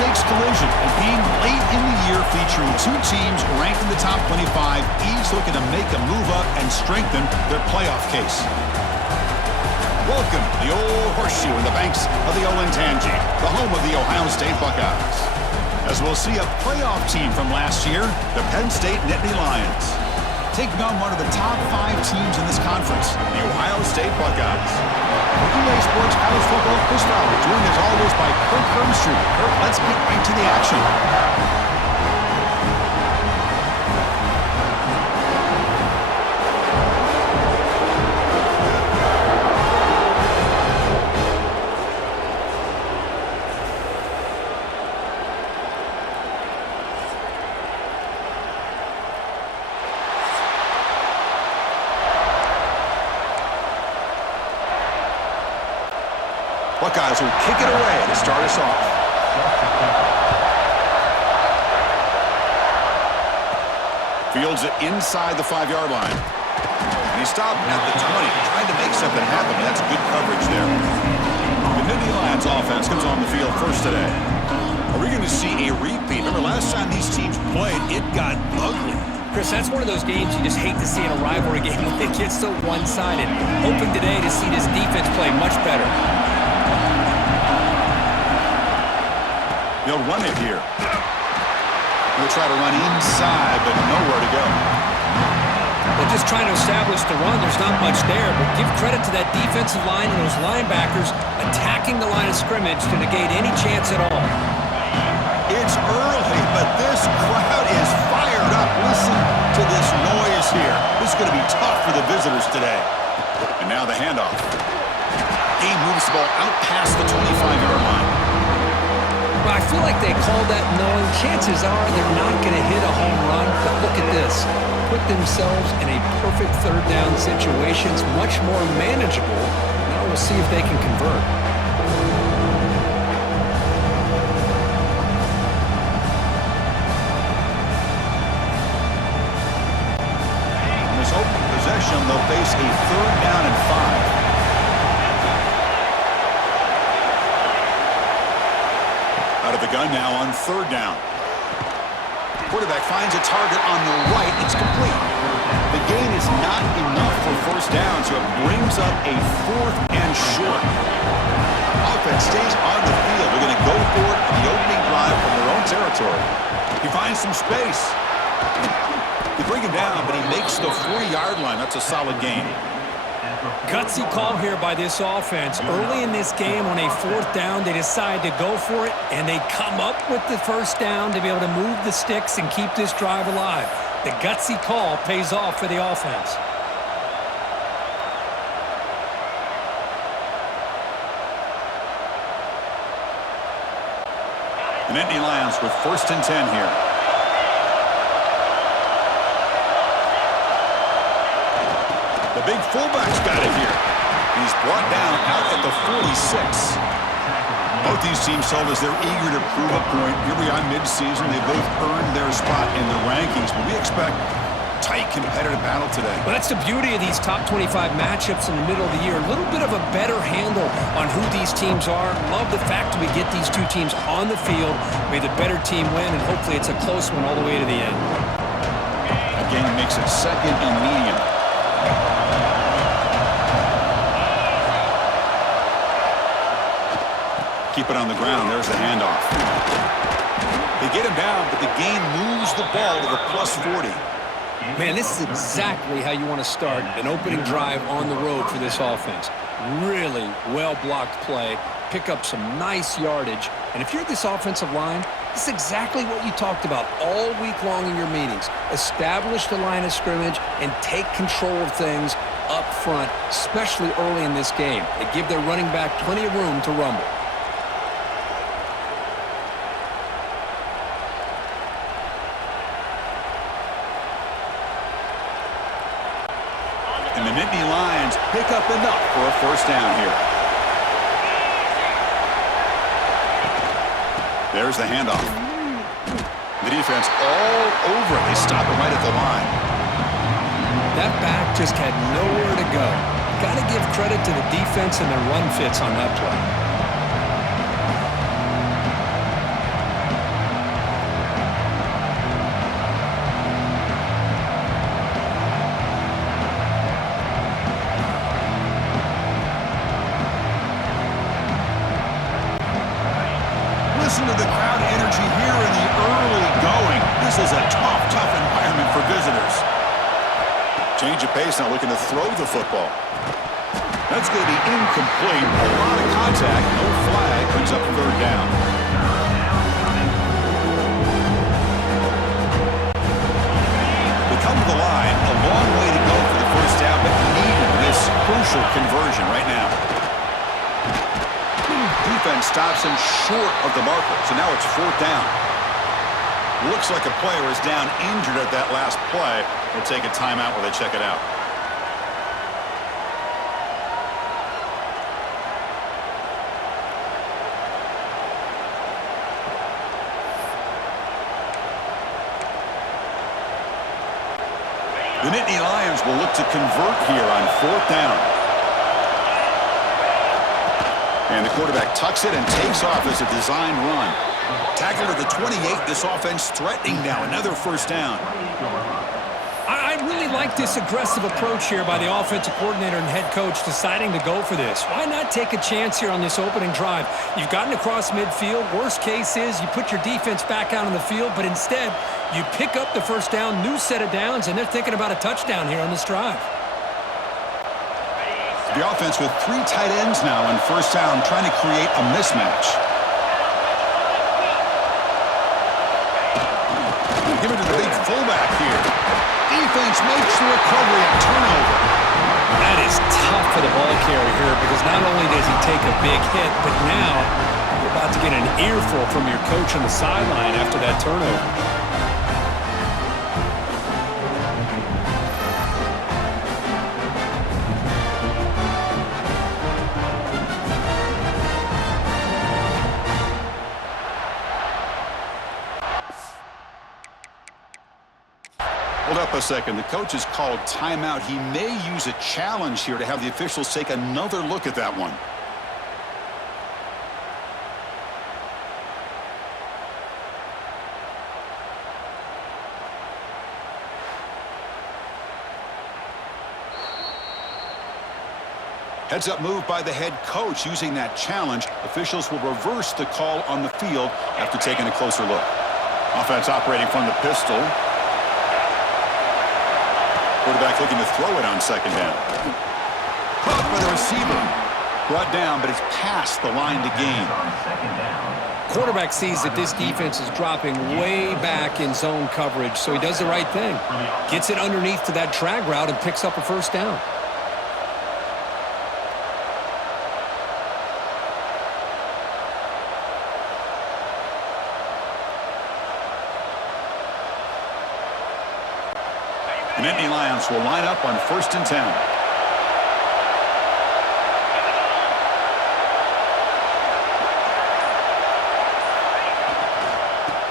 high-stakes collision, and being late in the year featuring two teams ranked in the top 25, each looking to make a move up and strengthen their playoff case. Welcome to the Old Horseshoe in the banks of the Olentangy, the home of the Ohio State Buckeyes. As we'll see a playoff team from last year, the Penn State Nittany Lions, taking on one of the top 5 teams in this conference, the Ohio State Buckeyes. For EA Sports College Football, Chris Fowler, joined as always by Kirk Herbstreit. Kirk, let's get right to the action. Buckeyes will kick it away to start us off. Fields it inside the 5-yard line. And he stopped at the 20, trying to make something happen. That's good coverage there. The Nittany Lions offense comes on the field first today. Are we going to see a repeat? Remember, last time these teams played, it got ugly. Chris, that's one of those games you just hate to see in a rivalry game when it gets so one-sided. Hoping today to see this defense play much better. They'll run it here. They'll try to run inside, but nowhere to go. They're just trying to establish the run. There's not much there, but give credit to that defensive line and those linebackers attacking the line of scrimmage to negate any chance at all. It's early, but this crowd is fired up. Listen to this noise here. This is going to be tough for the visitors today. And now the handoff. He moves the ball out past the 25-yard line. Well, I feel like they called that knowing chances are they're not going to hit a home run. But look at this. Put themselves in a perfect third down situation. It's much more manageable. Now we'll see if they can convert. In this open possession, they'll face a 3rd down and 5. Out of the gun now on 3rd down. Quarterback finds a target on the right. It's complete. The gain is not enough for 1st down, so it brings up a 4th and short. Offense stays on the field. They're going to go for it on the opening drive from their own territory. He finds some space. They bring him down, but he makes the 40-yard line. That's a solid gain. Gutsy call here by this offense. Early in this game on a 4th down, they decide to go for it, and they come up with the 1st down to be able to move the sticks and keep this drive alive. The gutsy call pays off for the offense. The Nittany Lions with 1st and 10 here. The big fullback's got it here. He's brought down out at the 46. Both these teams told us they're eager to prove a point. Here we are mid-season. They both earned their spot in the rankings, but we expect tight competitive battle today. Well, that's the beauty of these top 25 matchups in the middle of the year. A little bit of a better handle on who these teams are. Love the fact that we get these two teams on the field. May the better team win, and hopefully it's a close one all the way to the end. Again, makes it 2nd and medium. Keep it on the ground. There's the handoff. They get him down, but the gain moves the ball to the +40. Man, this is exactly how you want to start an opening drive on the road for this offense. Really well-blocked play, pick up some nice yardage, and if you're this offensive line, this is exactly what you talked about all week long in your meetings. Establish the line of scrimmage and take control of things up front, especially early in this game. They give their running back plenty of room to rumble. And the Nittany Lions pick up enough for a 1st down here. There's the handoff. The defense all over it. They stop it right at the line. That back just had nowhere to go. Got to give credit to the defense and their run fits on that play. Listen to the crowd energy here in the early going. This is a tough environment for visitors. Change of pace, now looking to throw the football. That's going to be incomplete. A lot of contact, no flag, brings up third down. They come to the line, a long way to go for the first down, but needed this crucial conversion right now. Defense stops him short of the marker, so now it's fourth down. Looks like a player is down injured at that last play. They'll take a timeout while they check it out. The Nittany Lions will look to convert here on fourth down. And the quarterback tucks it and takes off as a design run. Tackle to the 28. This offense threatening now. Another first down. I really like this aggressive approach here by the offensive coordinator and head coach deciding to go for this. Why not take a chance here on this opening drive? You've gotten across midfield. Worst case is you put your defense back out on the field, but instead you pick up the first down, new set of downs, and they're thinking about a touchdown here on this drive. The offense with three tight ends now on first down, trying to create a mismatch. Give it to the big fullback here. Defense makes the recovery and turnover. That is tough for the ball carrier here because not only does he take a big hit, but now you're about to get an earful from your coach on the sideline after that turnover. Hold up a second. The coach has called timeout. He may use a challenge here to have the officials take another look at that one. Heads up move by the head coach using that challenge. Officials will reverse the call on the field after taking a closer look. Offense operating from the pistol. Quarterback looking to throw it on second down. Caught by the receiver. Brought down, but it's past the line to gain. Quarterback sees that this defense is dropping way back in zone coverage, so he does the right thing. Gets it underneath to that drag route and picks up a first down. The Nittany Lions will line up on 1st and 10.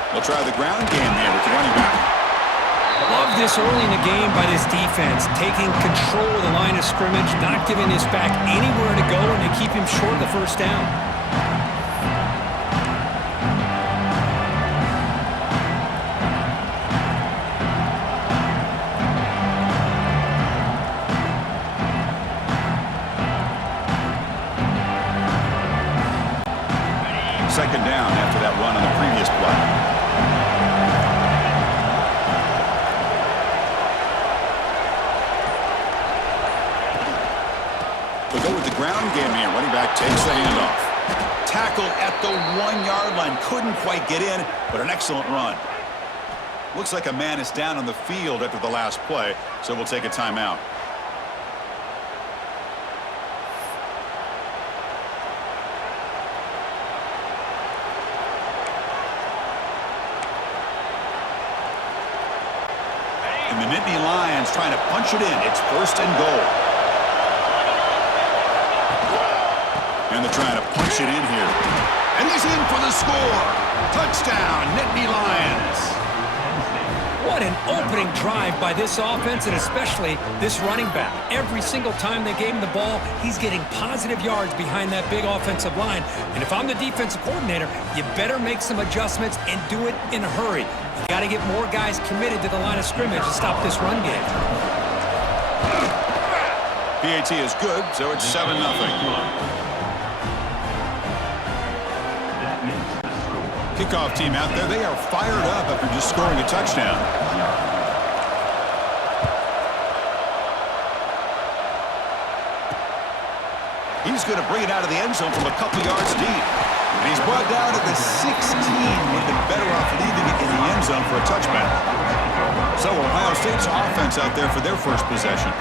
They'll try the ground game here with the running back. Love this early in the game by this defense, taking control of the line of scrimmage, not giving this back anywhere to go, and they keep him short of the first down. Second down after that run on the previous play. They'll go with the ground game here. Running back takes the handoff. Tackle at the 1-yard line. Couldn't quite get in, but an excellent run. Looks like a man is down on the field after the last play, so we'll take a timeout. And the Nittany Lions trying to punch it in. It's 1st and goal. And they're trying to punch it in here. And he's in for the score. Touchdown, Nittany Lions. What an opening drive by this offense, and especially this running back. Every single time they gave him the ball, he's getting positive yards behind that big offensive line. And if I'm the defensive coordinator, you better make some adjustments and do it in a hurry. You got to get more guys committed to the line of scrimmage to stop this run game. PAT is good, so it's 7-0. Kickoff team out there, they are fired up after just scoring a touchdown. He's going to bring it out of the end zone from a couple yards deep. And he's brought down at the 16. Would have been better off leaving it in the end zone for a touchback. So Ohio State's offense out there for their first possession.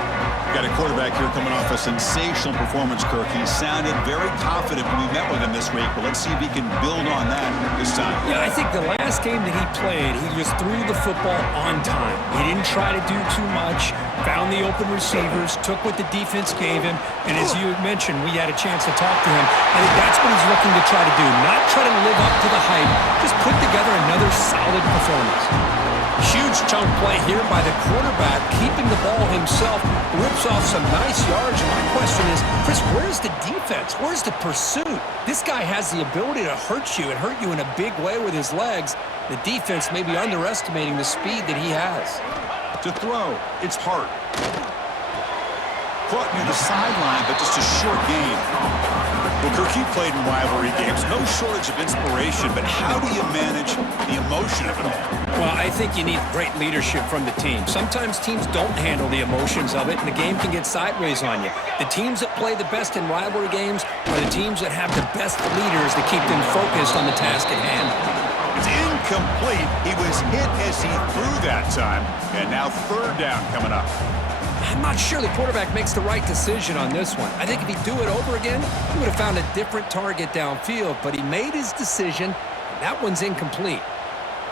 Got a quarterback here coming off a sensational performance, Kirk. He sounded very confident when we met with him this week, but let's see if he can build on that this time. Yeah, I think the last game that he played, he just threw the football on time. He didn't try to do too much, found the open receivers, took what the defense gave him, and as you mentioned, we had a chance to talk to him. I think that's what he's looking to try to do, not try to live up to the hype, just put together another solid performance. Huge chunk play here by the quarterback, keeping the ball himself, rips off some nice yards. My question is, Chris, where's the defense? Where's the pursuit? This guy has the ability to hurt you and hurt you in a big way with his legs. The defense may be underestimating the speed that he has. To throw, it's hard. Caught near the sideline, but just a short gain. Well, Kirk, he played in rivalry games. No shortage of inspiration, but how do you manage the emotion of it all? Well, I think you need great leadership from the team. Sometimes teams don't handle the emotions of it, and the game can get sideways on you. The teams that play the best in rivalry games are the teams that have the best leaders to keep them focused on the task at hand. It's incomplete. He was hit as he threw that time, and now third down coming up. I'm not sure the quarterback makes the right decision on this one. I think if he'd do it over again, he would have found a different target downfield, but he made his decision, and that one's incomplete.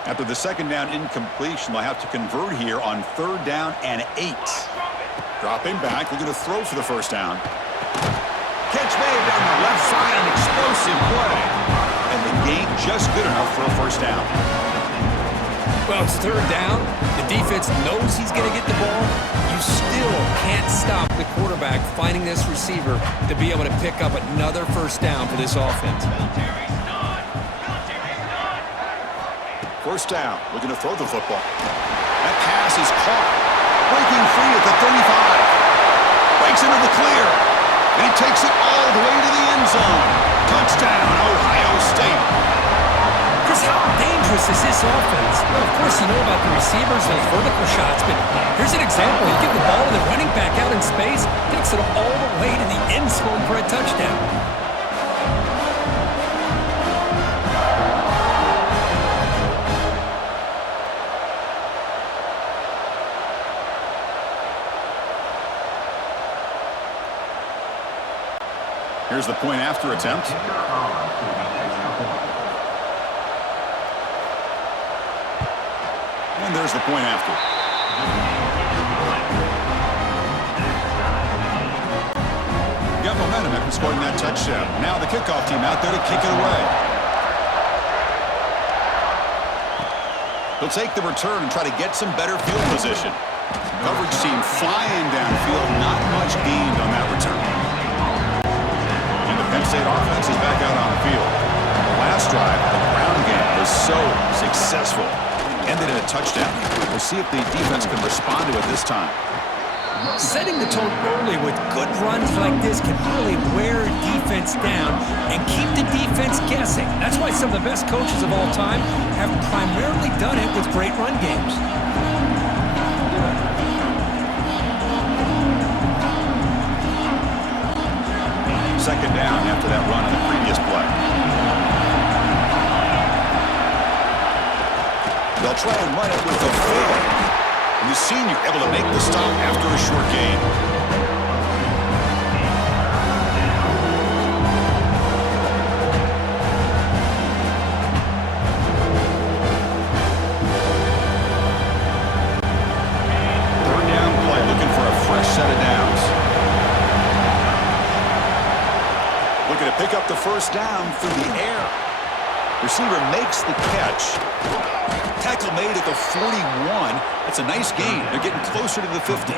After the second down incompletion, they'll have to convert here on third down and 8. Dropping back, looking to throw for the first down. Catch made down the left side, an explosive play. And the gain just good enough for a first down. Well, it's third down. The defense knows he's going to get the ball. You still can't stop the quarterback finding this receiver to be able to pick up another first down for this offense. First down, looking to throw the football. That pass is caught. Breaking free at the 35. Breaks into the clear. And he takes it all the way to the end zone. Touchdown, Ohio State. Chris, how dangerous is this offense? Well, of course, you know about the receivers, those vertical shots, but here's an example. You give the ball to the running back out in space, takes it all the way to the end zone for a touchdown. Here's the point after attempt. And there's the point after. Got momentum after scoring that touchdown. Now the kickoff team out there to kick it away. They'll take the return and try to get some better field position. Coverage team flying downfield. Not much gained on that return. Penn State offense is back out on the field. The last drive, the ground game, was so successful. Ended in a touchdown. We'll see if the defense can respond to it this time. Setting the tone early with good runs like this can really wear defense down and keep the defense guessing. That's why some of the best coaches of all time have primarily done it with great run games. Second down after that run on the previous play. They'll try and run it with the 4. And the senior able to make the stop after a short gain. Third down play, looking for a fresh set of downs. Looking to pick up the first down through the air. Receiver makes the catch. Tackle made at the 41. That's a nice gain. They're getting closer to the 50.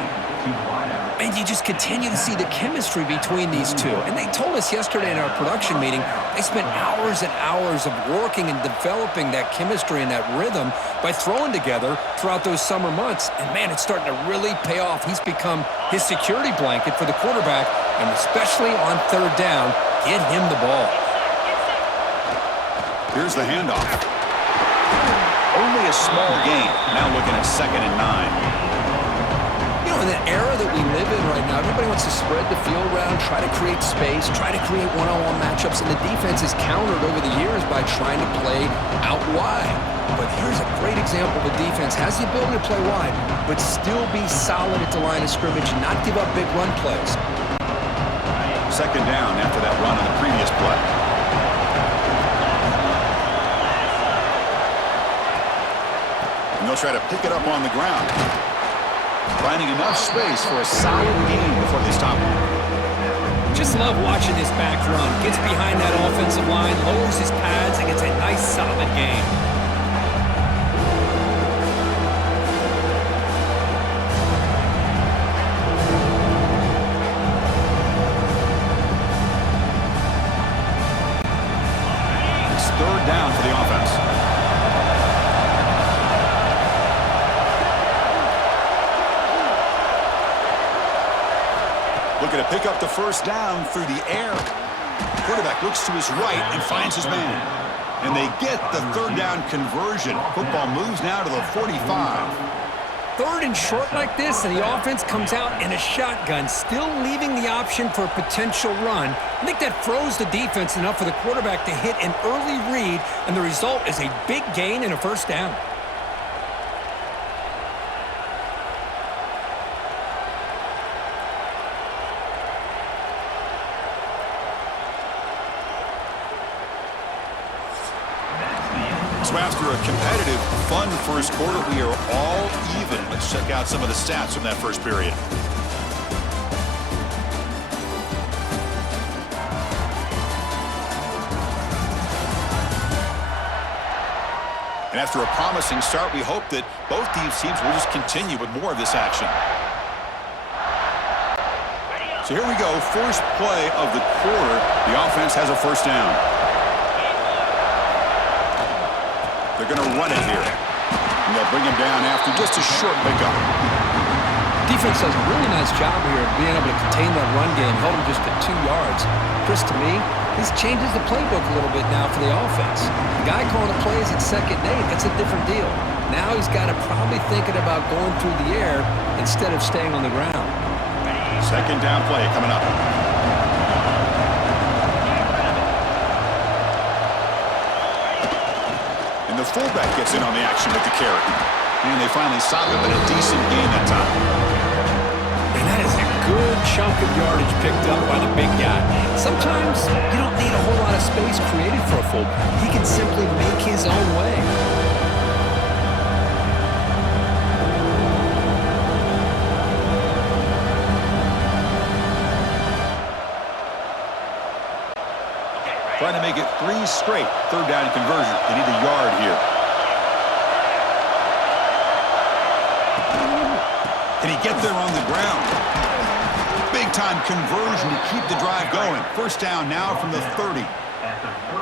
And you just continue to see the chemistry between these two. And they told us yesterday in our production meeting, they spent hours and hours of working and developing that chemistry and that rhythm by throwing together throughout those summer months. And man, it's starting to really pay off. He's become his security blanket for the quarterback, and especially on third down, get him the ball. Here's the handoff. a small gain. Now looking at 2nd and 9. You know, in the era that we live in right now, everybody wants to spread the field around, try to create space, try to create one-on-one matchups, and the defense is countered over the years by trying to play out wide. But here's a great example of a defense has the ability to play wide, but still be solid at the line of scrimmage and not give up big run plays. 2nd down after that run on the previous play. And they'll try to pick it up on the ground. Finding enough space for a solid gain before they stop him. Just love watching this back run. Gets behind that offensive line, lowers his pads, and gets a nice solid gain. It's 3rd down for the offense. Looking to pick up the 1st down through the air. Quarterback looks to his right and finds his man. And they get the 3rd down conversion. Football moves now to the 45. 3rd and short like this, and the offense comes out in a shotgun, still leaving the option for a potential run. I think that froze the defense enough for the quarterback to hit an early read, and the result is a big gain and a 1st down. So after a competitive, fun first quarter, we are all even. Let's check out some of the stats from that first period. And after a promising start, we hope that both these teams will just continue with more of this action. So here we go, first play of the quarter. The offense has a 1st down. They're going to run it here. And they'll bring him down after just a short pickup. Defense does a really nice job here of being able to contain that run game, held him just at 2 yards. Chris, to me, this changes the playbook a little bit now for the offense. The guy calling the plays at 2nd and 8, that's a different deal. Now he's got to probably thinking about going through the air instead of staying on the ground. 2nd down play coming up. The fullback gets in on the action with the carry. And they finally stop him in a decent gain that time. And that is a good chunk of yardage picked up by the big guy. Sometimes you don't need a whole lot of space created for a fullback. He can simply make his own way. Trying to make it 3 straight 3rd down conversion. They need a yard here. Can he get there on the ground? Big-time conversion to keep the drive going. 1st down now from the 30.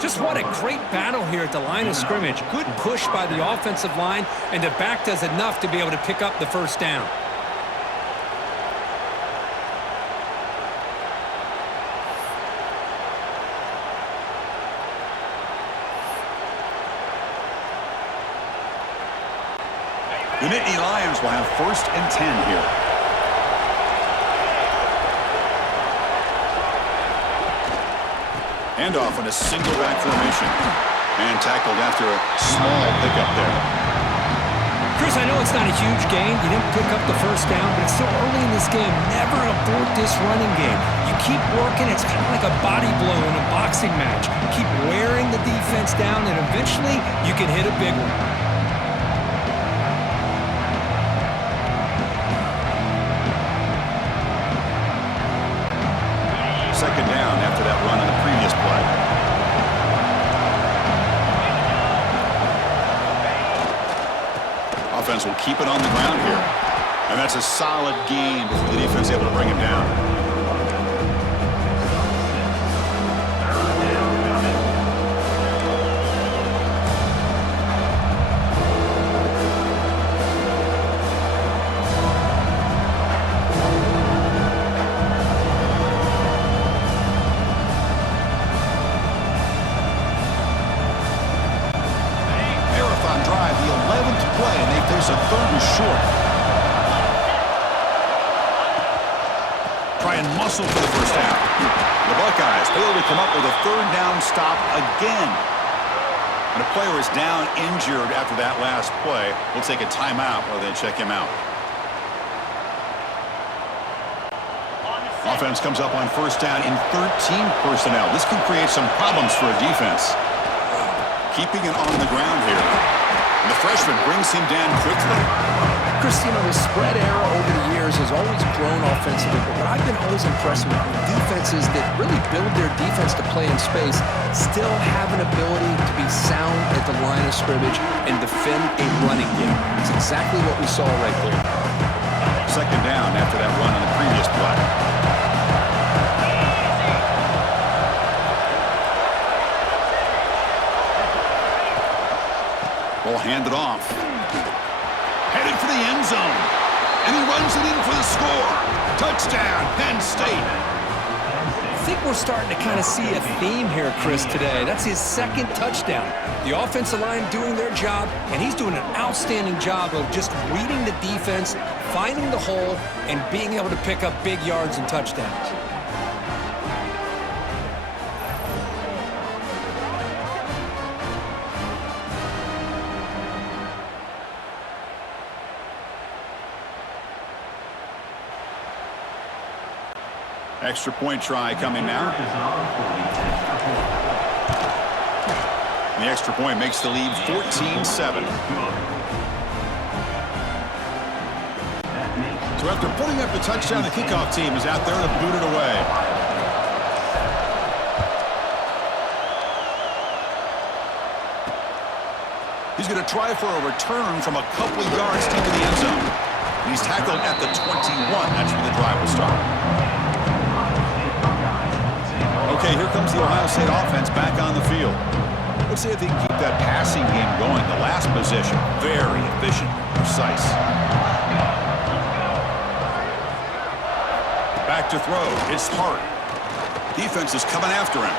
Just what a great battle here at the line of scrimmage. Good push by the offensive line, and the back does enough to be able to pick up the 1st down. The Nittany Lions will have 1st and 10 here. Handoff in a single back formation. And tackled after a small pickup there. Chris, I know it's not a huge gain. You didn't pick up the 1st down, but it's still early in this game. Never abort this running game. You keep working. It's kind of like a body blow in a boxing match. Keep wearing the defense down, and eventually you can hit a big one. 2nd down after that run on the previous play. Offense will keep it on the ground here. And that's a solid gain before the defense able to bring him down. whistle for the first down. The Buckeyes fail to come up with a third down stop again. And a player is down injured after that last play. We'll take a timeout while they check him out. Offense comes up on first down in 13 personnel. This can create some problems for a defense. Keeping it on the ground here. And the freshman brings him down quickly. Chris, the spread era over the years has always grown offensively, but I've been always impressed with defenses that really build their defense to play in space, still have an ability to be sound at the line of scrimmage and defend a running game. It's exactly what we saw right there. Second down after that run on the previous play. Ball handed off. Headed for the end zone. And he runs it in for the score. Touchdown, Penn State. I think we're starting to kind of see a theme here, Chris, today. That's his second touchdown. The offensive line doing their job, and he's doing an outstanding job of just reading the defense, finding the hole, and being able to pick up big yards and touchdowns. Extra point try coming now. And the extra point makes the lead 14-7. So after putting up the touchdown, the kickoff team is out there to boot it away. He's going to try for a return from a couple of yards deep in the end zone. And he's tackled at the 21. That's where the drive will start. Okay, here comes the Ohio State offense back on the field. Let's see if they can keep that passing game going. The last possession, very efficient, precise. Back to throw. It's Hart. Defense is coming after him.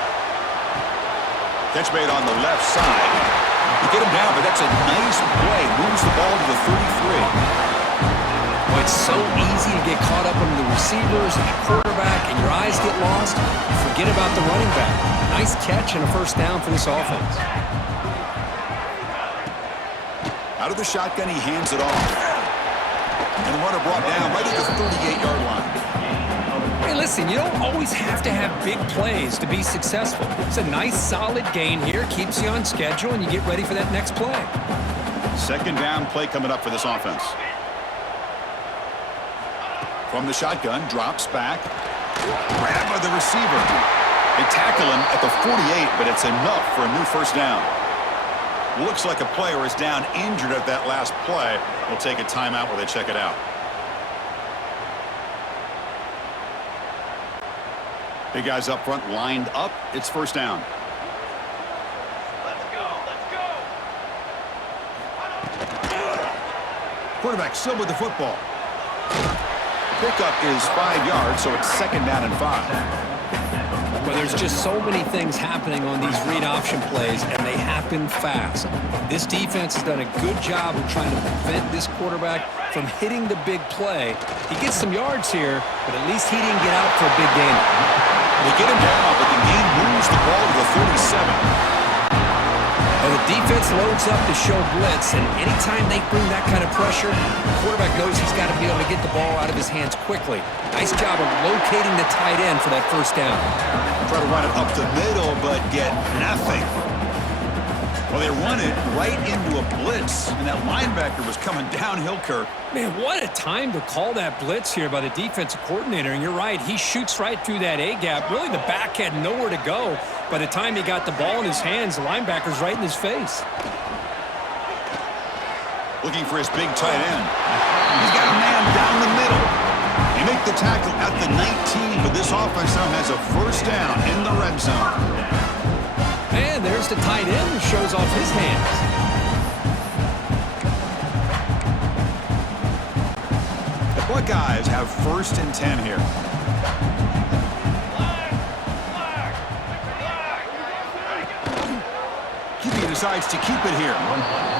Catch made on the left side. You get him down, but that's a nice play. Moves the ball to the 33. Well, it's so easy to get caught up on the receivers and the quarterback, and your eyes get lost. You forget about the running back. Nice catch and a first down for this offense. Out of the shotgun, he hands it off. And the runner brought down right at the 38-yard line. Hey, listen, you don't always have to have big plays to be successful. It's a nice, solid gain here. Keeps you on schedule, and you get ready for that next play. Second down play coming up for this offense. From the shotgun, drops back. Grab by the receiver. They tackle him at the 48, but it's enough for a new first down. Looks like a player is down injured at that last play. We'll take a timeout while they check it out. Big guys up front lined up. It's first down. Let's go. Quarterback still with the football. Pickup is 5 yards, so it's second down and 5. Well, there's just so many things happening on these read option plays, and they happen fast. This defense has done a good job of trying to prevent this quarterback from hitting the big play. He gets some yards here, but at least he didn't get out for a big gain. They get him down, but the game moves the ball to the 37. Well, the defense loads up to show blitz, and anytime they bring that kind of pressure, the quarterback knows he's got to be able to get the ball out of his hands quickly. Nice job of locating the tight end for that first down. Try to run it up the middle, but get nothing. Well, they run it right into a blitz, and that linebacker was coming downhill, Kirk. Man, what a time to call that blitz here by the defensive coordinator. And you're right, he shoots right through that A-gap. Really, the back had nowhere to go. By the time he got the ball in his hands, the linebacker's right in his face. Looking for his big tight end. He's got a man down the middle. They make the tackle at the 19, but this offense now has a first down in the red zone. And there's the tight end who shows off his hands. The Buckeyes have first and 10 here. QB decides to keep it here.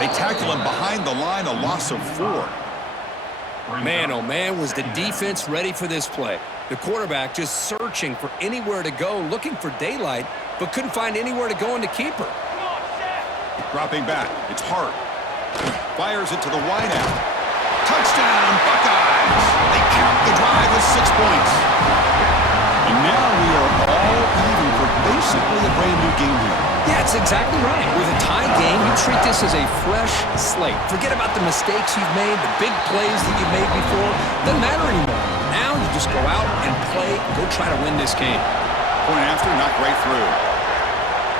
They tackle him behind the line, a loss of 4. Man, oh man, was the defense ready for this play. The quarterback just searching for anywhere to go, looking for daylight, but couldn't find anywhere to go in the keeper. Dropping back. It's Hart. Fires it to the wideout. Touchdown, Buckeyes! They cap the drive with 6 points. And now we are all even for basically a brand new game here. Yeah, it's exactly right. With a tie game, you treat this as a fresh slate. Forget about the mistakes you've made, the big plays that you've made before. Doesn't matter anymore. Now you just go out and play, go try to win this game. Point after, knocked right through.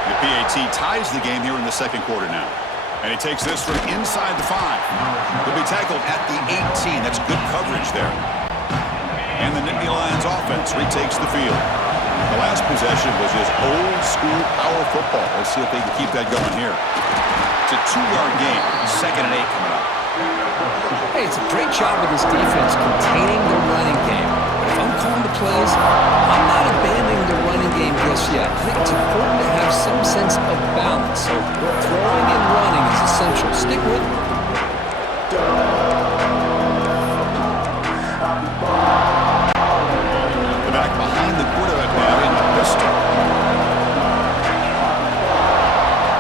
The PAT ties the game here in the second quarter now. And he takes this from inside the 5. He'll be tackled at the 18. That's good coverage there. And the Nittany Lions offense retakes the field. The last possession was just old-school power football. Let's see if they can keep that going here. It's a 2-yard game. 2nd and 8 coming up. Hey, it's a great job of this defense containing the running game. But if I'm calling the plays, I'm not abandoning the running game just yet. I think it's important to have some sense of balance. So throwing and running is essential. Stick with it. The back behind the quarterback now in the pistol.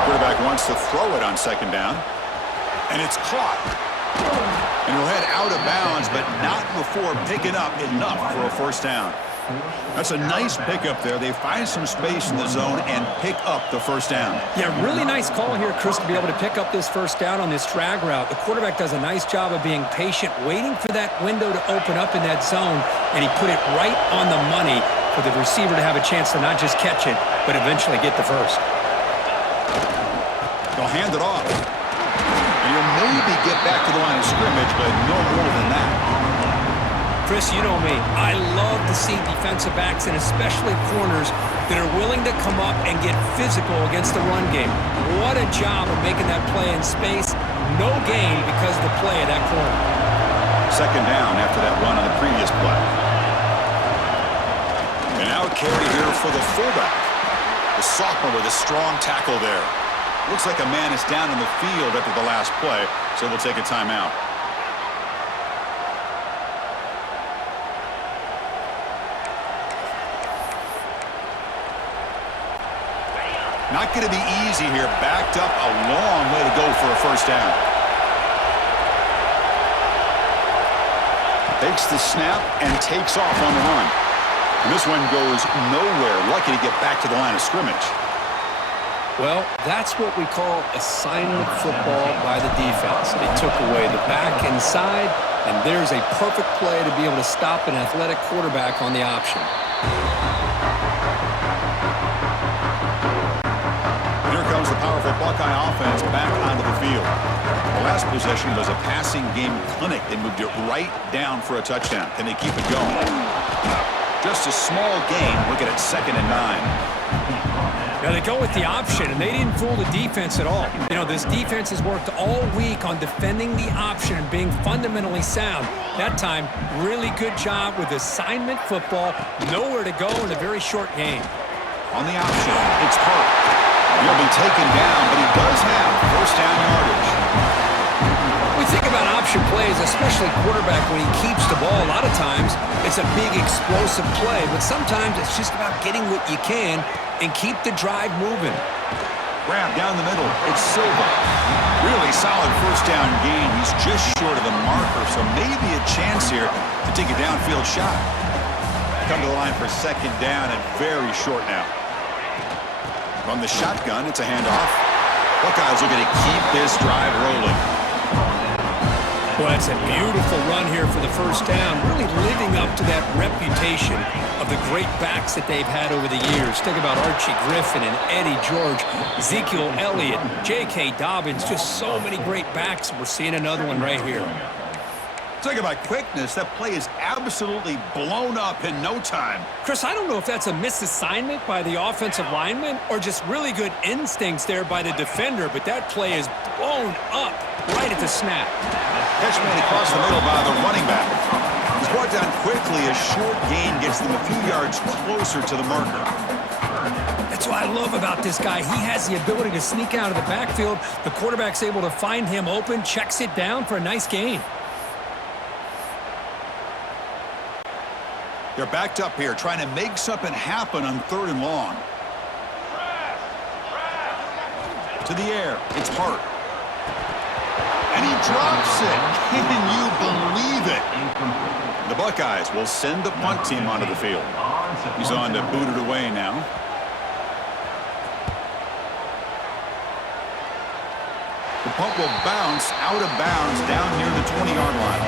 Quarterback wants to throw it on 2nd down. And it's caught. And he'll head out of bounds, but not before picking up enough for a 1st down. That's a nice pickup there. They find some space in the zone and pick up the 1st down. Yeah, really nice call here, Chris, to be able to pick up this 1st down on this drag route. The quarterback does a nice job of being patient, waiting for that window to open up in that zone, and he put it right on the money for the receiver to have a chance to not just catch it, but eventually get the 1st. They'll hand it off. And he'll maybe get back to the line of scrimmage, but no more than that. Chris, you know me. I love to see defensive backs and especially corners that are willing to come up and get physical against the run game. What a job of making that play in space. No gain because of the play of that corner. 2nd down after that run on the previous play. And now a carry here for the fullback. The sophomore with a strong tackle there. Looks like a man is down in the field after the last play, so we'll take a timeout. Not going to be easy here. Backed up a long way to go for a 1st down. Takes the snap and takes off on the run. And this one goes nowhere. Lucky to get back to the line of scrimmage. Well, that's what we call assignment football by the defense. They took away the back inside, and there's a perfect play to be able to stop an athletic quarterback on the option. Here comes the powerful Buckeye offense back onto the field. The last possession was a passing game clinic. They moved it right down for a touchdown. Can they keep it going? Just a small gain. Look at it, 2nd and 9. Now they go with the option, and they didn't fool the defense at all. You know, this defense has worked all week on defending the option and being fundamentally sound. That time, really good job with assignment football. Nowhere to go in a very short game. On the option, it's Hart. He'll be taken down, but he does have 1st down yardage. We think about option plays, especially quarterback when he keeps the ball. A lot of times, it's a big explosive play, but sometimes it's just about getting what you can and keep the drive moving. Grab down the middle. It's Silva. Really solid 1st down gain. He's just short of the marker, so maybe a chance here to take a downfield shot. Come to the line for 2nd down and very short now. From the shotgun, it's a handoff. Buckeyes are going to keep this drive rolling. Well, it's a beautiful run here for the 1st down, really living up to that reputation of the great backs that they've had over the years. Think about Archie Griffin and Eddie George, Ezekiel Elliott, J.K. Dobbins, just so many great backs. We're seeing another one right here. Talk about quickness. That play is absolutely blown up in no time. Chris, I don't know if that's a misassignment by the offensive lineman or just really good instincts there by the defender, but that play is blown up right at the snap. Catch made across the middle by the running back. He's brought down quickly. A short gain gets them a few yards closer to the marker. That's what I love about this guy. He has the ability to sneak out of the backfield. The quarterback's able to find him open, checks it down for a nice gain. They're backed up here, trying to make something happen on 3rd and long. To the air. It's Hart. And he drops it. Can you believe it? The Buckeyes will send the punt team onto the field. He's on to boot it away now. The punt will bounce out of bounds down near the 20-yard line.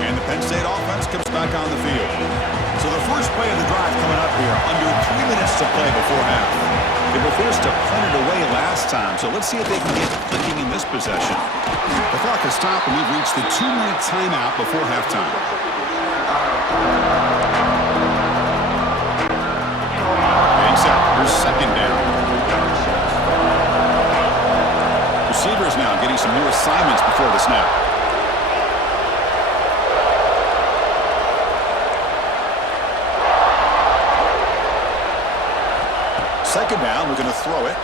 And the Penn State offense comes back on the field. So the first play of the drive coming up here, under 3 minutes to play before half. They were forced to punt it away last time, so let's see if they can get clicking in this possession. The clock has stopped, and we've reached the 2-minute timeout before halftime. Getting set. Here's 2nd down. Receivers now getting some new assignments before the snap. Second down, we're going to throw it.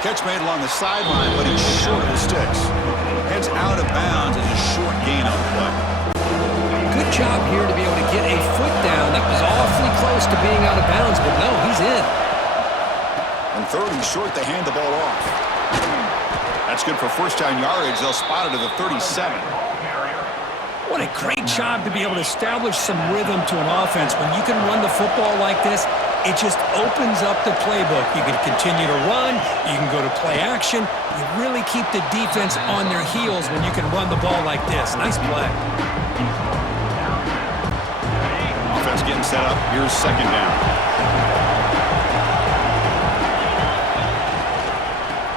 Catch made along the sideline, but he's short of the sticks. Heads out of bounds as a short gain on the play. Good job here to be able to get a foot down. That was awfully close to being out of bounds, but no, he's in. On 3rd and short, they hand the ball off. That's good for first down yardage. They'll spot it at the 37. What a great job to be able to establish some rhythm to an offense. When you can run the football like this, it just opens up the playbook. You can continue to run. You can go to play action. You really keep the defense on their heels when you can run the ball like this. Nice play. Offense getting set up. Here's 2nd down.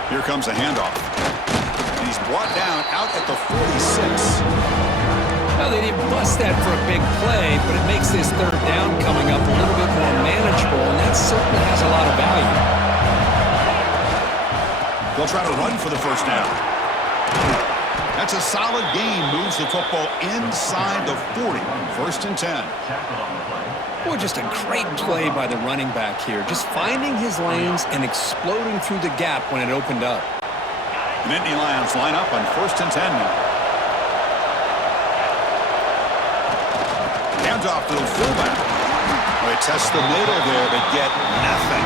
Here comes a handoff. And he's brought down out at the 46. Well, they didn't bust that for a big play, but it makes this 3rd down coming up a little bit more manageable, and that certainly has a lot of value. They'll try to run for the first down. That's a solid gain. Moves the football inside the 40. 1st and 10. Boy, just a great play by the running back here. Just finding his lanes and exploding through the gap when it opened up. The Nittany Lions line up on 1st and 10 now. Hands off to the fullback. They test the middle there, but get nothing.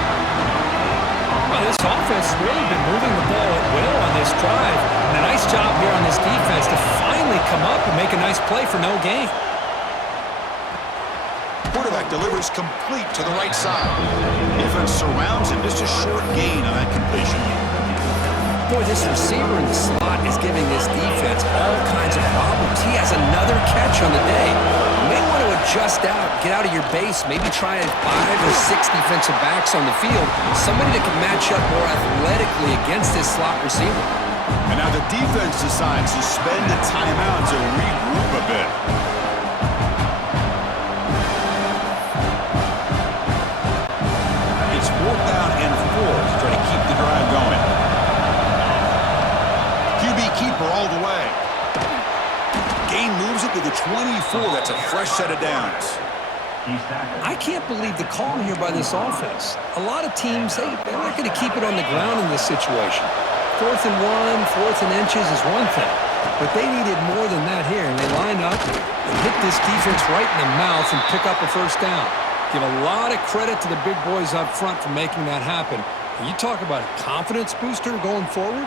Well, this offense has really been moving the ball at will on this drive. And a nice job here on this defense to finally come up and make a nice play for no gain. Quarterback delivers complete to the right side. Defense surrounds him. Just a short gain on that completion. Boy, this receiver in the slot is giving this defense all kinds of problems. He has another catch on the day. You may want to adjust out, get out of your base, maybe try 5 or 6 defensive backs on the field. Somebody that can match up more athletically against this slot receiver. And now the defense decides to spend a timeout to regroup a bit. It's 4th down and 4 to try to keep the drive going. Keeper all the way. Gain moves it to the 24. That's a fresh set of downs. I can't believe the call here by this offense. A lot of teams, they're not going to keep it on the ground in this situation. 4th and 1, 4th and inches is one thing. But they needed more than that here. And they line up and hit this defense right in the mouth and pick up a first down. Give a lot of credit to the big boys up front for making that happen. And you talk about a confidence booster going forward.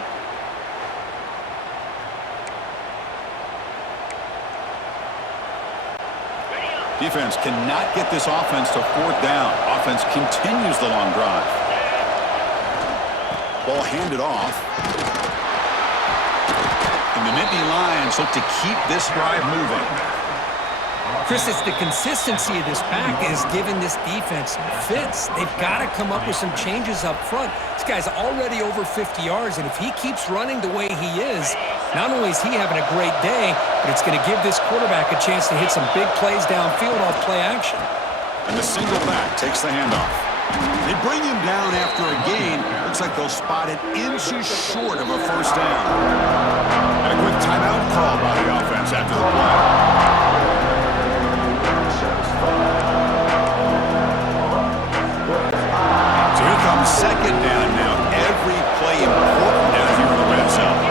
Defense cannot get this offense to 4th down. Offense continues the long drive. Ball handed off. And the Nittany Lions look to keep this drive moving. Chris, it's the consistency of this back that is giving this defense fits. They've got to come up with some changes up front. This guy's already over 50 yards, and if he keeps running the way he is, not only is he having a great day, but it's going to give this quarterback a chance to hit some big plays downfield off play action. And the single back takes the handoff. They bring him down after a gain. Looks like they'll spot it inches short of a first down. And a quick timeout call by the offense after the play. So here comes 2nd down now. Every play important down here in the red zone.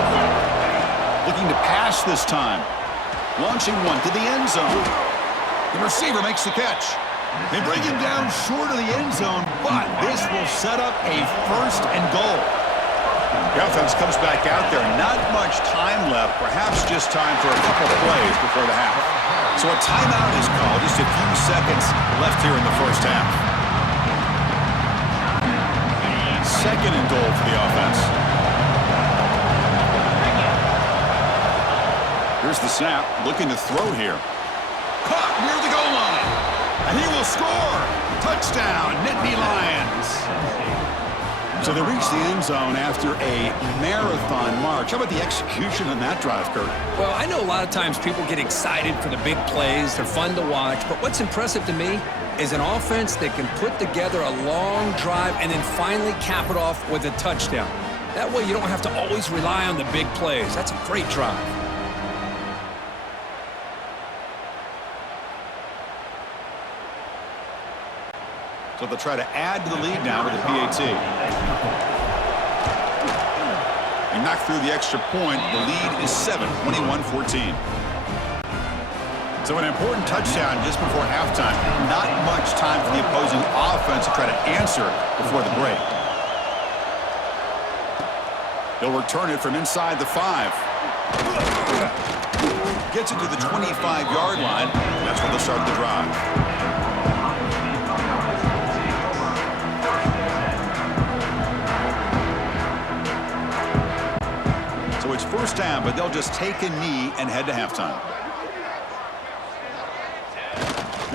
Looking to pass this time. Launching one to the end zone. The receiver makes the catch. They bring him down short of the end zone, but this will set up a 1st and goal. The offense comes back out there. Not much time left. Perhaps just time for a couple plays before the half. So a timeout is called. Just a few seconds left here in the first half. 2nd and goal for the offense. Here's the snap. Looking to throw here. Caught near the goal line. And he will score. Touchdown, Nittany Lions. So they reach the end zone after a marathon march. How about the execution on that drive, Kurt? Well, I know a lot of times people get excited for the big plays. They're fun to watch. But what's impressive to me is an offense that can put together a long drive and then finally cap it off with a touchdown. That way you don't have to always rely on the big plays. That's a great drive. So they'll try to add to the lead now with the PAT. They knock through the extra point. The lead is 7, 21-14. So an important touchdown just before halftime. Not much time for the opposing offense to try to answer before the break. They'll return it from inside the 5. Gets it to the 25-yard line. That's where they'll start the drive. So it's first down, but they'll just take a knee and head to halftime.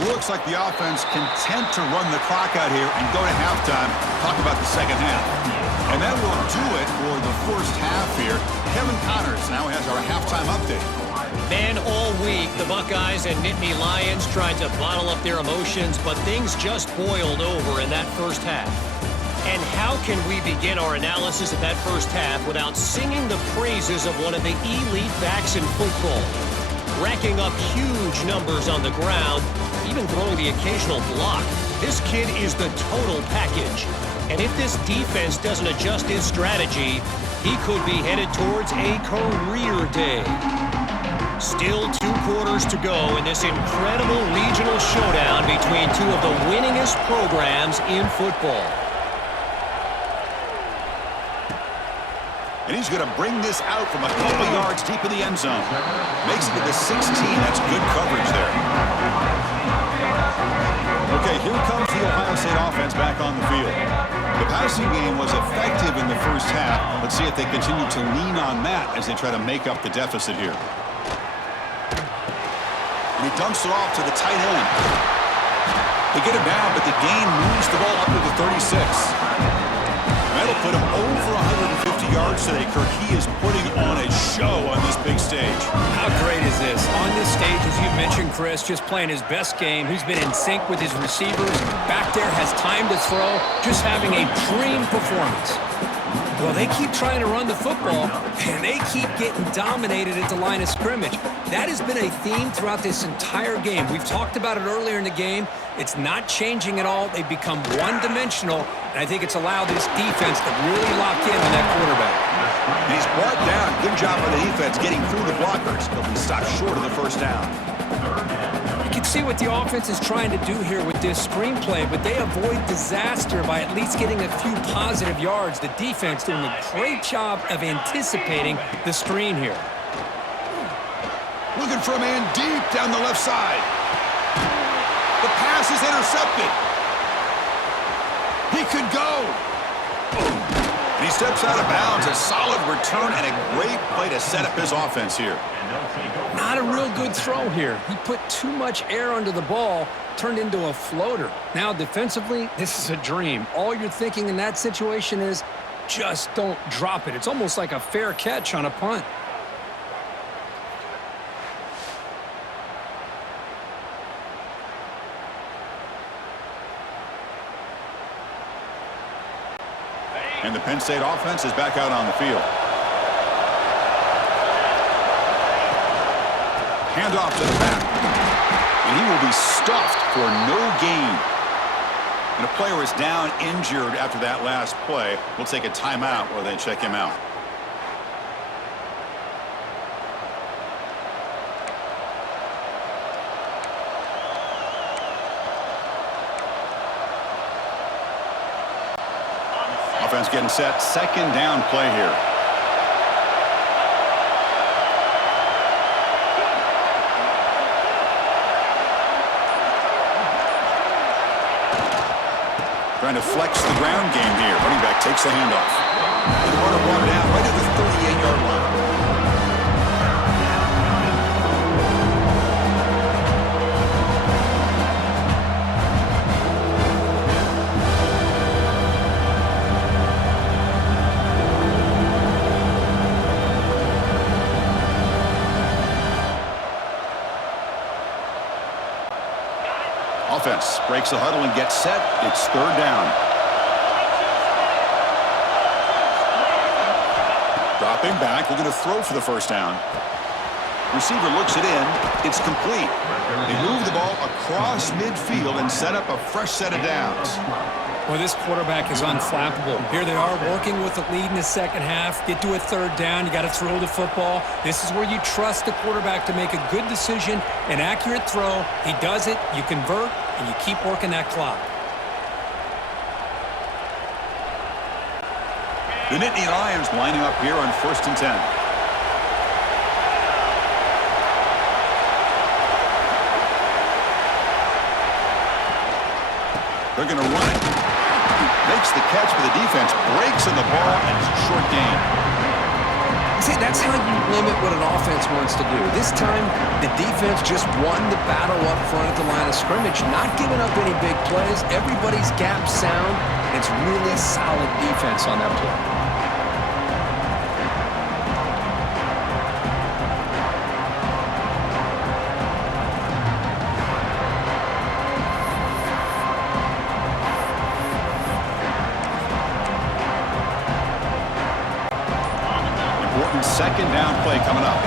Looks like the offense content to run the clock out here and go to halftime. Talk about the second half. And that will do it for the first half here. Kevin Connors now has our halftime update. Man, all week, the Buckeyes and Nittany Lions tried to bottle up their emotions, but things just boiled over in that first half. And how can we begin our analysis of that first half without singing the praises of one of the elite backs in football? Racking up huge numbers on the ground, even throwing the occasional block. This kid is the total package. And if this defense doesn't adjust his strategy, he could be headed towards a career day. Still 2 quarters to go in this incredible regional showdown between two of the winningest programs in football. And he's going to bring this out from a couple yards deep in the end zone. Makes it to the 16. That's good coverage there. Okay, here comes the Ohio State offense back on the field. The passing game was effective in the first half. Let's see if they continue to lean on that as they try to make up the deficit here. And he dumps it off to the tight end. They get him down, but the gain moves the ball up to the 36. That'll put him over 150 yards today, Kirk. He is putting on a show on this big stage. How great is this? On this stage, as you mentioned, Chris, just playing his best game. He's been in sync with his receivers. Back there, has time to throw. Just having a dream performance. Well, they keep trying to run the football, and they keep getting dominated at the line of scrimmage. That has been a theme throughout this entire game. We've talked about it earlier in the game. It's not changing at all. They've become one-dimensional, and I think it's allowed this defense to really lock in on that quarterback. And he's brought down. Good job by the defense getting through the blockers. But we stopped short of the first down. You can see what the offense is trying to do here with this screenplay, but they avoid disaster by at least getting a few positive yards. The defense doing a great job of anticipating the screen here. Looking for a man deep down the left side. The pass is intercepted. He could go. And he steps out of bounds. A solid return and a great play to set up his offense here. Not a real good throw here. He put too much air under the ball, turned into a floater. Now defensively, this is a dream. All you're thinking in that situation is just don't drop it. It's almost like a fair catch on a punt. And the Penn State offense is back out on the field. Handoff to the back. And he will be stuffed for no gain. And a player is down injured after that last play. We'll take a timeout while they check him out. Offense getting set. Second down play here. Trying to flex the ground game here. Running back takes the handoff. And the runner brought down right at the 38-yard line. Offense breaks the huddle and gets set. It's third down. Dropping back, looking to throw for the first down. Receiver looks it in. It's complete. They move the ball across midfield and set up a fresh set of downs. Well, this quarterback is unflappable. Here they are working with the lead in the second half. Get to a third down. You got to throw the football. This is where you trust the quarterback to make a good decision, an accurate throw. He does it, you convert, and you keep working that clock. The Nittany Lions lining up here on 1st and 10. They're going to run it. Makes the catch for the defense, breaks on the ball, and it's a short gain. See, that's how you limit what an offense wants to do. This time, the defense just won the battle up front at the line of scrimmage, not giving up any big plays. Everybody's gap sound. It's really solid defense on that play. Second down play coming up.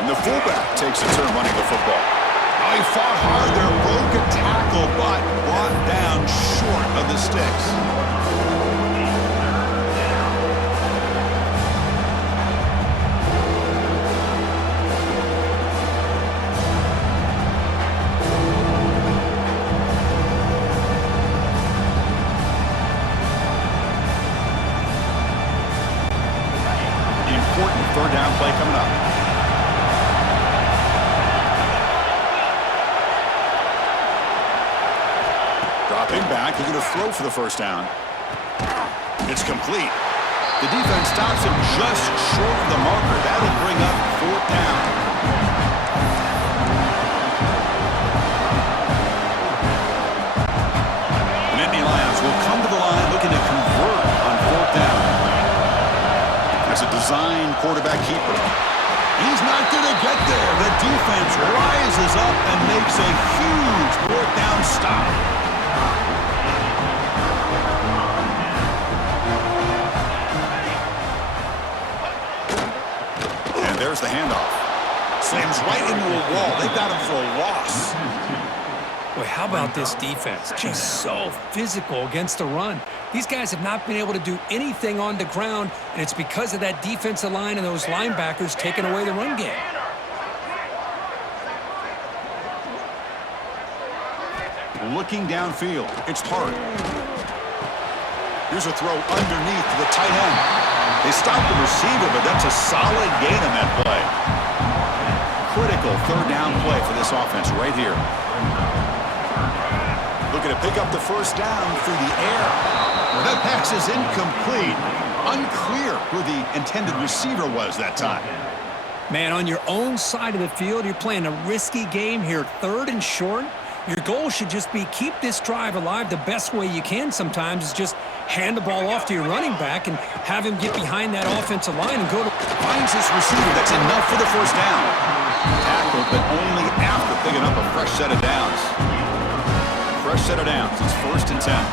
And the fullback takes a turn running the football. Now he fought hard there, broke a tackle, but brought down short of the sticks. Third down play coming up. Dropping back, looking to throw for the first down. It's complete. The defense stops him just short of the marker. That'll bring up fourth down. The Nittany Lions will come to the line looking to convert on fourth down. As a design quarterback keeper. He's not going to get there. The defense rises up and makes a huge fourth down stop. And there's the handoff. Slams right into a wall. They got him for a loss. Boy, how about this defense? Just so physical against the run. These guys have not been able to do anything on the ground, and it's because of that defensive line and those linebackers taking away the run game. Looking downfield. It's hard. Here's a throw underneath to the tight end. They stop the receiver, but that's a solid gain on that play. Critical third down play for this offense right here. Looking to pick up the first down through the air. That pass is incomplete. Unclear who the intended receiver was that time. Man, on your own side of the field, you're playing a risky game here. Third and short. Your goal should just be keep this drive alive. The best way you can sometimes is just hand the ball off to your running back and have him get behind that offensive line and go to... Finds his receiver. That's enough for the first down. Tackled, but only after picking up a fresh set of downs. Fresh set of downs. It's 1st and 10.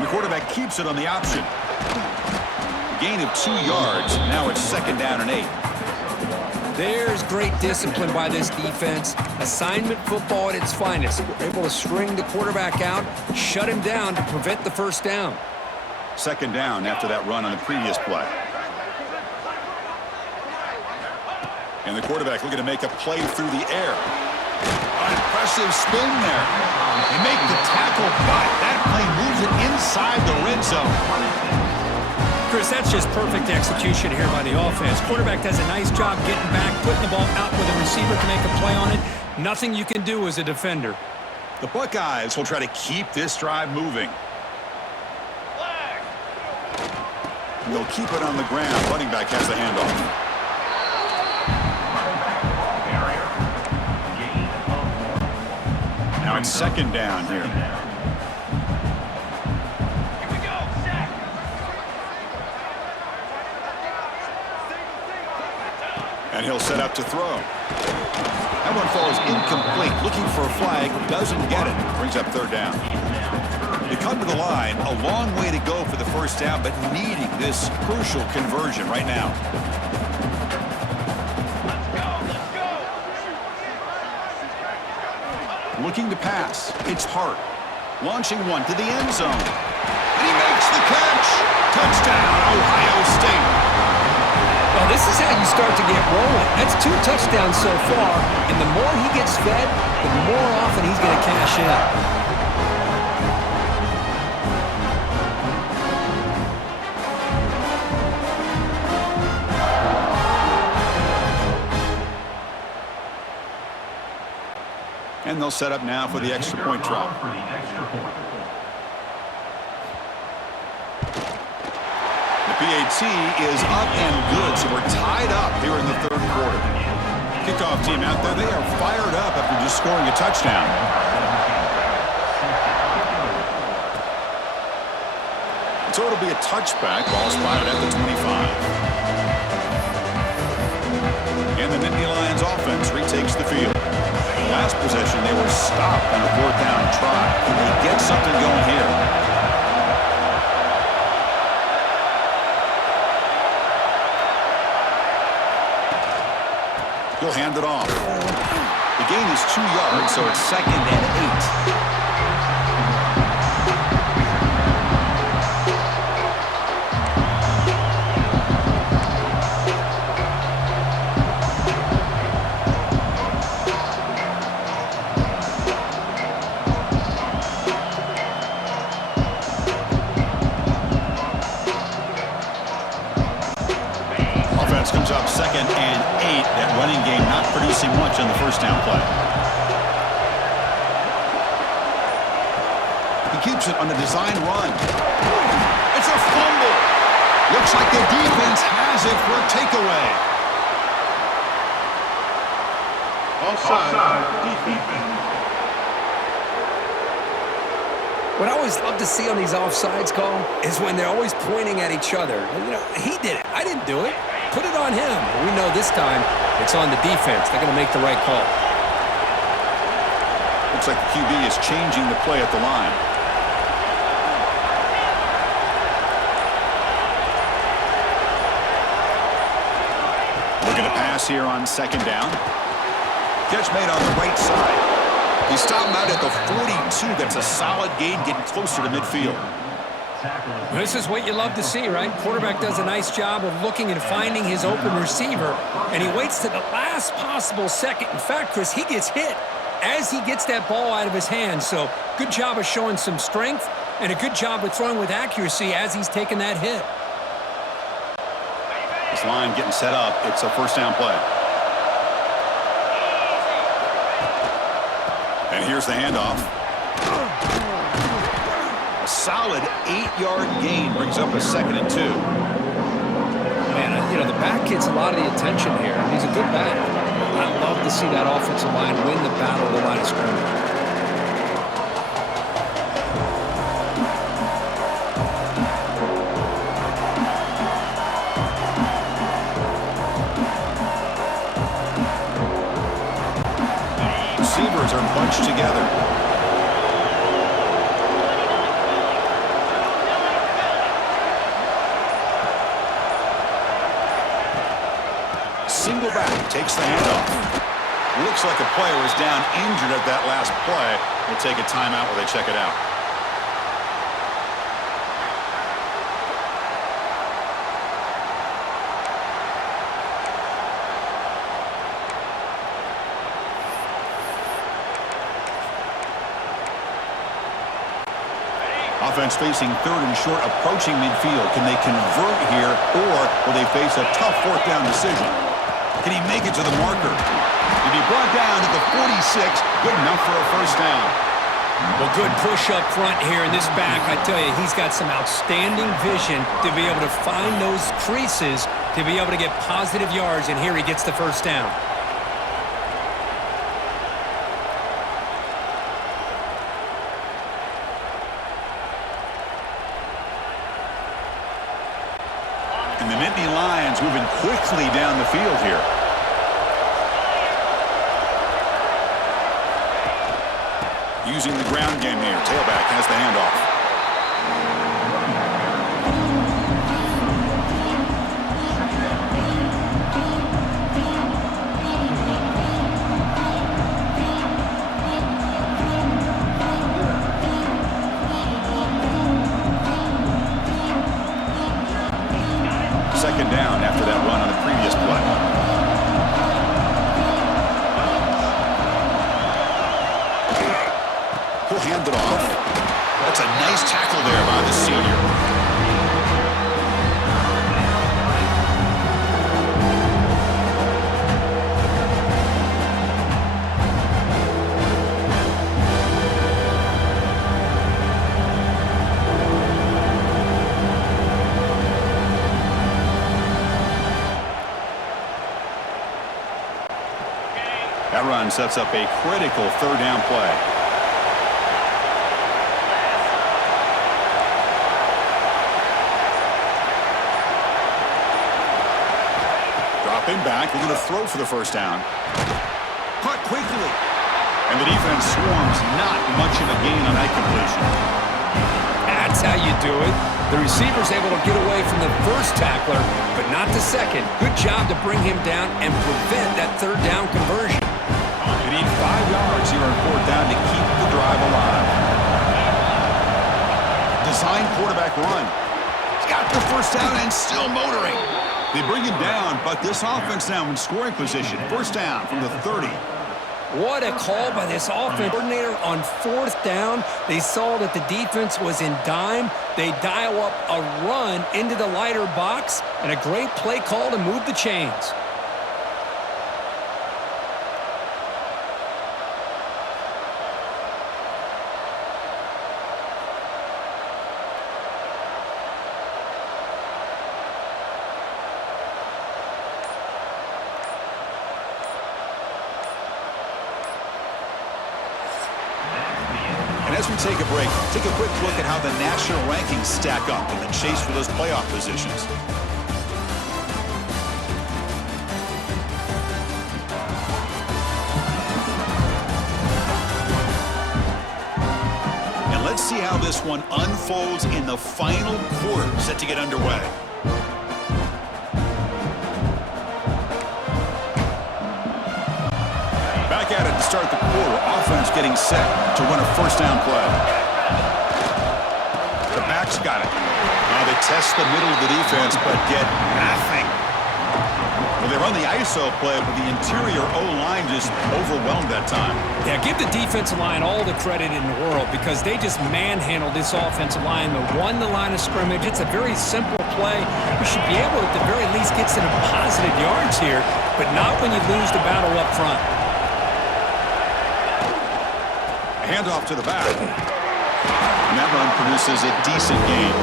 The quarterback keeps it on the option. Gain of 2 yards. Now it's 2nd down and 8. There's great discipline by this defense. Assignment football at its finest. We're able to string the quarterback out, shut him down to prevent the first down. 2nd down after that run on the previous play. And the quarterback looking to make a play through the air. An impressive spin there. They make the tackle, but that play moves it inside the red zone. Chris, that's just perfect execution here by the offense. Quarterback does a nice job getting back, putting the ball out with a receiver to make a play on it. Nothing you can do as a defender. The Buckeyes will try to keep this drive moving. And they'll keep it on the ground. Running back has the handoff. Now it's second down here. And he'll set up to throw. That one falls incomplete. Looking for a flag. Doesn't get it. Brings up third down. They come to the line. A long way to go for the first down, but needing this crucial conversion right now. Looking to pass. It's Hart. Launching one to the end zone. And he makes the catch. Touchdown, Ohio State. Well, this is how you start to get rolling. That's 2 touchdowns so far, and the more he gets fed, the more often he's going to cash in. And they'll set up now for the extra point try. The PAT is up and good, so we're tied up here in the third quarter. Kickoff team out there, they are fired up after just scoring a touchdown. So it'll be a touchback, ball spotted at the 25. And the Nittany Lions offense retakes the field. Last possession, they were stopped on a 4th down try. Can they get something going here? He'll hand it off. The gain is 2 yards, so it's 2nd and 8. Comes up 2nd and 8. That running game not producing much on the first down play. He keeps it on the design run. It's a fumble. Looks like the defense has it for a takeaway. Offside. Defense. What I always love to see on these offsides call is when they're always pointing at each other. You know, he did it. I didn't do it. Put it on him. We know this time it's on the defense. They're going to make the right call. Looks like the QB is changing the play at the line. Looking to pass here on 2nd down. Catch made on the right side. He stopped him out at the 42. That's a solid gain, getting closer to midfield. This is what you love to see, right? Quarterback does a nice job of looking and finding his open receiver, and he waits to the last possible second. In fact, Chris, he gets hit as he gets that ball out of his hands. So good job of showing some strength and a good job of throwing with accuracy as he's taking that hit. This line getting set up. It's a first down play. And here's the handoff. A solid 8-yard gain brings up a 2nd and 2. Man, you know, the back gets a lot of the attention here. He's a good back. I love to see that offensive line win the battle of the line of scrimmage. Receivers are bunched together. Single back, takes the handoff. Looks like a player was down injured at that last play. We'll take a timeout while they check it out. Offense facing third and short, approaching midfield. Can they convert here, or will they face a tough fourth down decision? Can he make it to the marker? He'll be brought down at the 46. Good enough for a first down. Well, good push up front here in this back. I tell you, he's got some outstanding vision to be able to find those creases to be able to get positive yards, and here he gets the first down. And the Nittany Lions moving quickly down the field here. Using the ground game here. Tailback has the handoff. Second down after that run on the previous play. He'll hand it off. That's a nice tackle there by the senior. That run sets up a critical third down play. Dropping back, we're going to throw for the first down. Caught quickly. And the defense swarms, not much of a gain on that completion. That's how you do it. The receiver's able to get away from the first tackler, but not the second. Good job to bring him down and prevent that third down conversion. They need 5 yards here on fourth down to keep the drive alive. Design quarterback run. He's got the first down and still motoring. They bring him down, but this offense now in scoring position. First down from the 30. What a call by this offense coordinator on fourth down. They saw that the defense was in dime. They dial up a run into the lighter box, and a great play call to move the chains. As we take a break, take a quick look at how the national rankings stack up in the chase for those playoff positions. And let's see how this one unfolds in the final quarter set to get underway. Back at it to start the quarter. Offense getting set to run a first down play. The back's got it. Now they test the middle of the defense, but get nothing. Well, they run the ISO play, but the interior O-line just overwhelmed that time. Yeah, give the defensive line all the credit in the world because they just manhandled this offensive line. They won the line of scrimmage. It's a very simple play. You should be able to, at the very least, get some positive yards here, but not when you lose the battle up front. Handoff to the back. And that run produces a decent gain.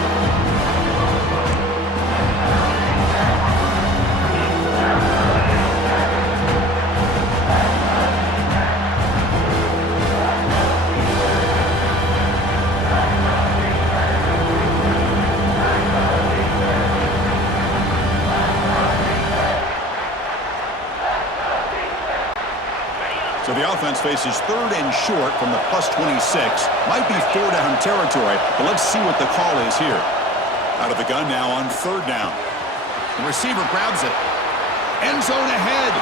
So the offense faces third and short from the +26. Might be 4-down territory, but let's see what the call is here. Out of the gun now on third down. The receiver grabs it. End zone ahead.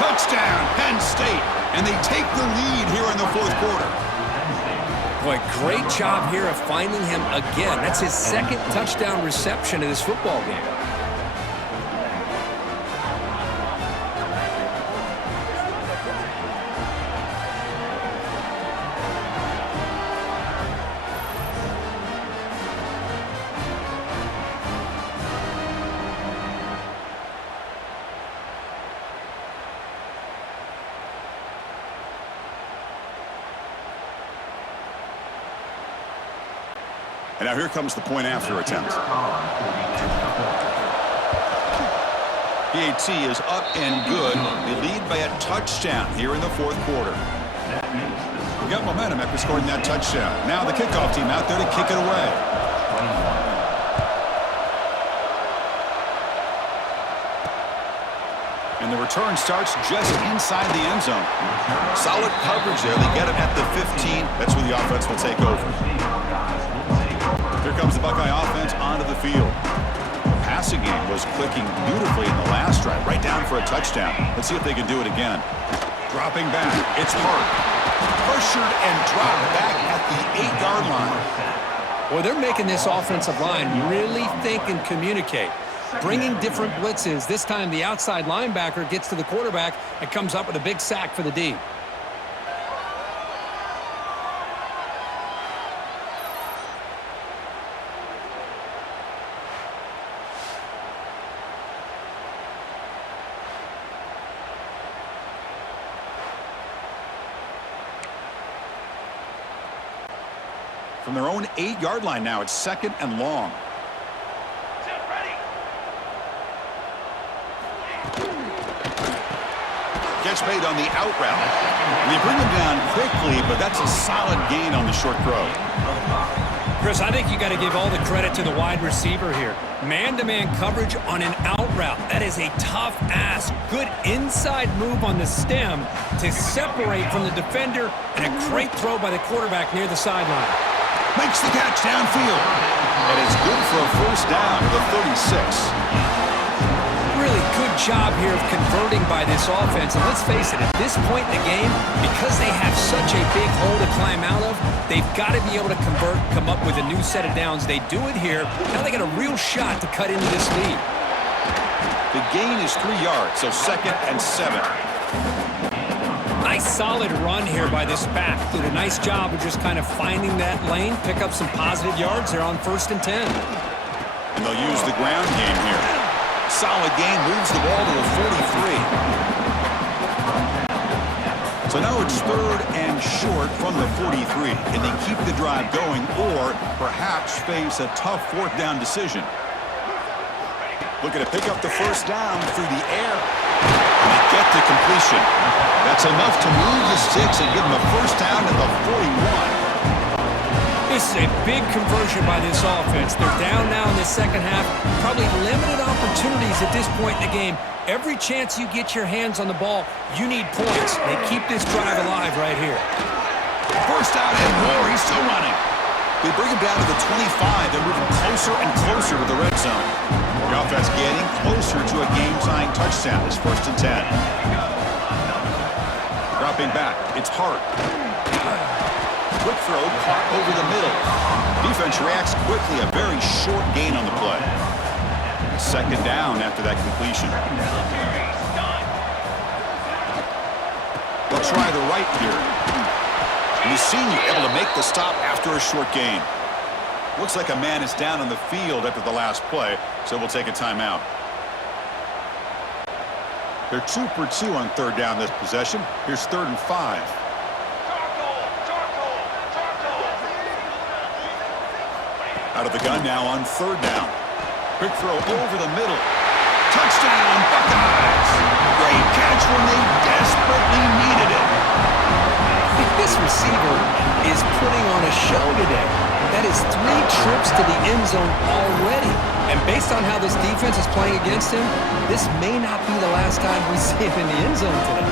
Touchdown, Penn State. And they take the lead here in the fourth quarter. Boy, great job here of finding him again. That's his second touchdown reception in this football game. And now here comes the point after attempt. PAT is up and good. They lead by a touchdown here in the fourth quarter. We got momentum after scoring that touchdown. Now the kickoff team out there to kick it away. And the return starts just inside the end zone. Solid coverage there. They get it at the 15. That's where the offense will take over. Here comes the Buckeye offense onto the field. The passing game was clicking beautifully in the last drive, right down for a touchdown. Let's see if they can do it again. Dropping back. It's Hart. Pressured and dropped back at the 8-yard line. Well, they're making this offensive line really think and communicate. Bringing different blitzes. This time the outside linebacker gets to the quarterback and comes up with a big sack for the D. From their own 8-yard line now, it's 2nd and long. Catch made on the out route. And they bring him down quickly, but that's a solid gain on the short throw. Chris, I think you got to give all the credit to the wide receiver here. Man-to-man coverage on an out route. That is a tough ask. Good inside move on the stem to separate from the defender, and a great throw by the quarterback near the sideline. Makes the catch downfield. And it's good for a first down to the 36. Really good job here of converting by this offense. And let's face it, at this point in the game, because they have such a big hole to climb out of, they've got to be able to convert, come up with a new set of downs. They do it here. Now they got a real shot to cut into this lead. The gain is 3 yards, so 2nd and 7. Nice solid run here by this back. Did a nice job of just kind of finding that lane, pick up some positive yards. They're on 1st and 10. And they'll use the ground game here. Solid gain, moves the ball to the 43. So now it's 3rd and short from the 43. Can they keep the drive going or perhaps face a tough 4th down decision? Looking to pick up the first down through the air. And they get to completion. That's enough to move the sticks and give them a first down at the 41. This is a big conversion by this offense. They're down now in the second half. Probably limited opportunities at this point in the game. Every chance you get your hands on the ball, you need points. They keep this drive alive right here. First down and more. He's still running. They bring him down to the 25. They're moving closer and closer to the red zone. The offense getting closer to a game-tying touchdown. It's 1st and 10. Dropping back. It's Hart. Quick throw, caught over the middle. Defense reacts quickly, a very short gain on the play. 2nd down after that completion. They'll try the right here. And the senior able to make the stop after a short gain. Looks like a man is down on the field after the last play, so we'll take a timeout. They're 2 for 2 on 3rd down this possession. Here's 3rd and 5. Out of the gun now on 3rd down. Quick throw over the middle. Touchdown, Buckeyes! Great catch when they desperately needed it. This receiver is putting on a show today. That is 3 trips to the end zone already. And based on how this defense is playing against him, this may not be the last time we see him in the end zone today.